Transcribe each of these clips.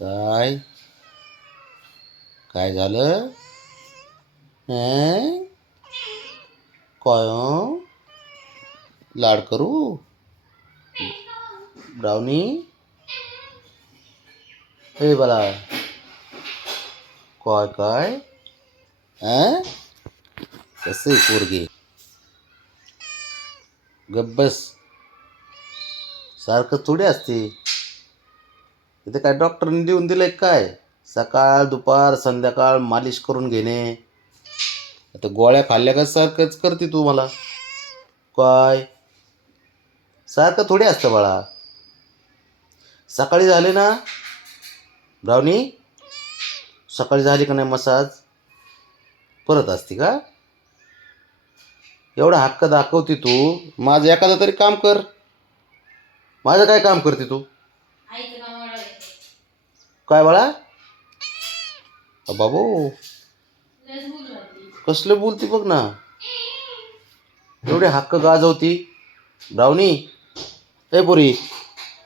काय? काय झालं? हं? काय लाड करू? ब्राउनी? हे बाला काय काय? हं? कसं पोरगे? गब्बस सारखं थोडी असते. इथे काय डॉक्टरने देऊन दिलं काय? सकाळ दुपार संध्याकाळ मालिश करून घेणे. आता गोळ्या खाल्ल्या का सारखंच करते तू मला? काय? सारखं थोडी असतं बाळा. सकाळी झाले ना? ब्राउनी सकाळी झाली का नाही मसाज? परत असते का? एवढा हक्क दाखवते तू. माझं एखादं तरी काम कर. माझं काय काम करते तू? काय बाळा? अ बाबू. लस बोलते कसलं बोलती बघ ना. एवढे हक्क गाजवती. ब्रावणी ए पुरी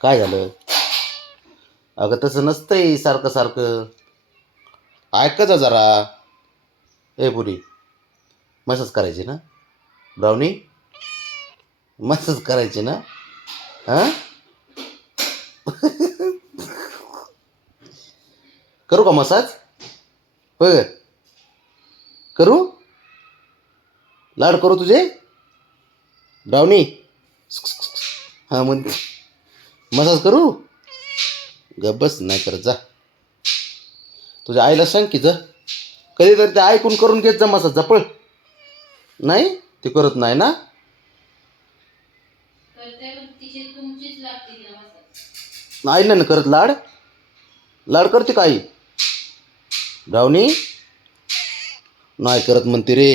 काय झालं? अगं तसं नसतंय सारखं सारखं. ऐका जा जरा. ए पुरी मसाज करायची ना? ब्रावणी मसाज करायची ना? हां? करू का मसाज? होय करू? लाड करू तुझे? ब्राउनी. हां म्हणते. मसाज करू? गब्बस नाही करत जा. तुझ्या आईला सांग की जा. कधीतरी ते ऐकून करून घेत जा मसाज जपळ नाही? ते करत नाही ना? आई नाही ना करत लाड? लाड करते का ब्राउनी नाही करत म्हणते रे.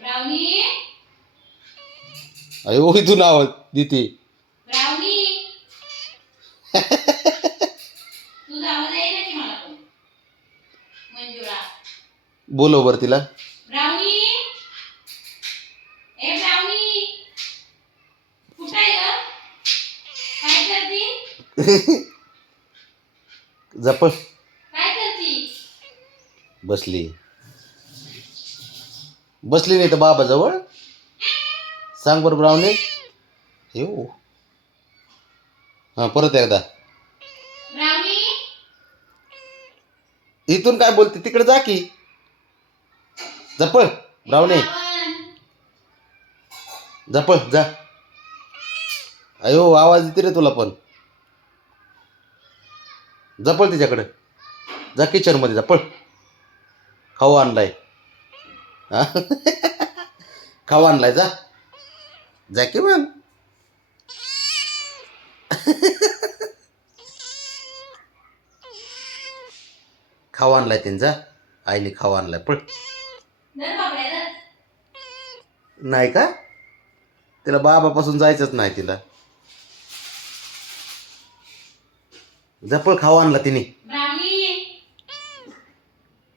ब्राउनी अयो इथून आवाज देते. बोलव बरं तिला. ब्राउनी ए ब्राउनी कुठं आहे ग काय करती जपळ काय करती बसली. बसली नाही तर बाबाजवळ? सांग बरं ब्राऊने येऊ. हां परत एकदा. ब्राउनी इथून काय बोलते? तिकडे जा की. जपळ ब्राऊने रावण. जपळ जा. अयो आवाज येते रे तुला पण. जपळ तिच्याकडे. जा किचनमध्ये जपळ. खाऊ आणलाय? खाऊ आणलाय जा. जा की मग. खाऊ आणलाय त्यांचा आईने खाऊ आणलाय. धर नाही का? तिला बाबापासून जायचंच नाही तिला. जपळ खाऊ आणला तिने.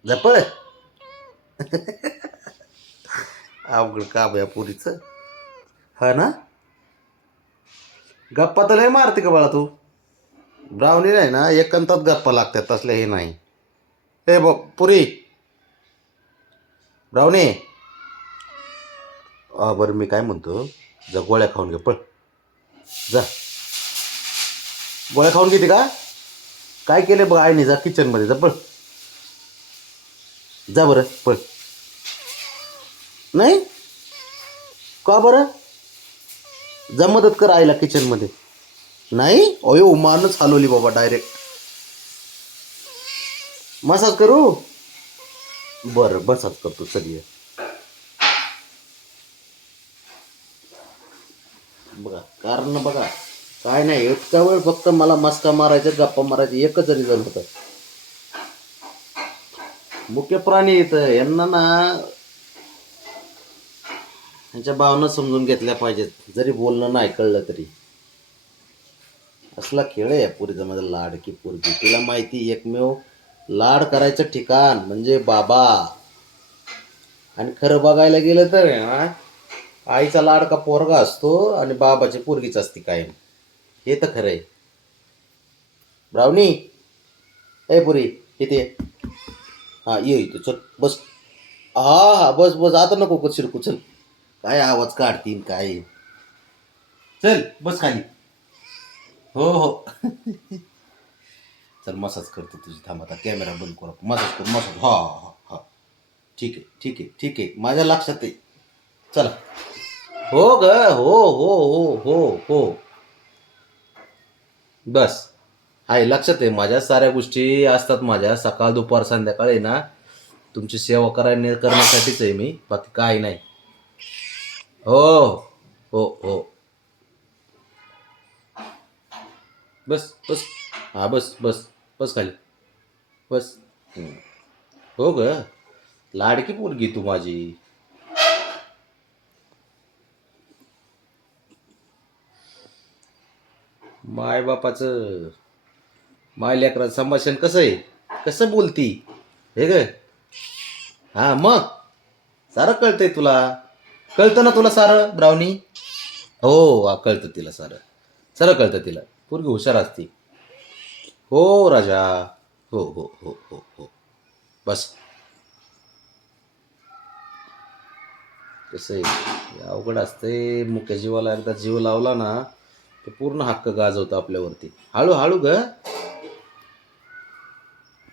जपळ अवघड का भया पुरीचं. हा ना? गप्पा तर लय मारते का बाळा तू? ब्रावणी नाही ना एकांतात गप्पा लागतात तसले हे नाही. हे बघ पुरी. ब्रावणी बरं मी काय म्हणतो? जा गोळ्या खाऊन घे पळ. जा. गोळ्या खाऊन घेते का? काय केले बघ आईने जा किचनमध्ये जा पळ. जा बरं पळ. नाही? का बरं? जा मदत कर आईला किचनमध्ये नाही? अयो मानच हलवली बाबा डायरेक्ट मसाज करू? बरं मसाज करतो चल ये. बघा कारण बघा काय नाही इतका वेळ फक्त मला मस्का मारायचा गप्पा मारायचे एकच रिझन होतं मुख्य प्राणी इथं यांना ना त्यांच्या भावना समजून घेतल्या पाहिजेत. जरी बोलणं नाही कळलं तरी. असला खेळ आहे पुरीचा माझा लाडकी पोरगी. तिला माहिती एकमेव लाड करायचं ठिकाण म्हणजे बाबा. आणि खरं बघायला गेलं तर ना आईचा लाडका पोरगा असतो आणि बाबाची पोरगीच असते कायम. हे तर खरं आहे. ब्रावणी ए पुरी इथे हां हा ये इथे चल बस. हा हा बस बस आता नको कर कुचल. काय आवाज काढतील काय? चल बस खाली. हो हो. चल मसाज करतो तुझी. थांब आता कॅमेरा बंद कर. मसाज कर मसाज. हा हा हा ठीक आहे ठीक आहे ठीक आहे. माझ्या लक्षात आहे. चला. हो ग हो हो हो हो हो. बस. आहे लक्षात आहे. माझ्या साऱ्या गोष्टी असतात माझ्या. सकाळ दुपार संध्याकाळ आहे ना. तुमची सेवा करायला करण्यासाठीच आहे मी. बाकी काही नाही. हो हो हो. बस बस. हा बस बस बस खाली. बस. हो ग. लाडकी पोरगी तू माझी. माय बापाचं माय लेकराचं संभाषण कसं आहे? कसं बोलती? हे ग. हा मग? सारं कळतंय तुला? कळतं ना तुला सारं ब्राउनी? हो कळतं तिला सारं. सारं कळतं तिला. पोरगी हुशार असती. हो राजा. हो हो हो हो हो. बस. कसं आहे? अवघड असते मुख्य जीवाला एकदा जीव लावला ना ते पूर्ण हक्क गाजवतं आपल्यावरती. हळू हळू ग.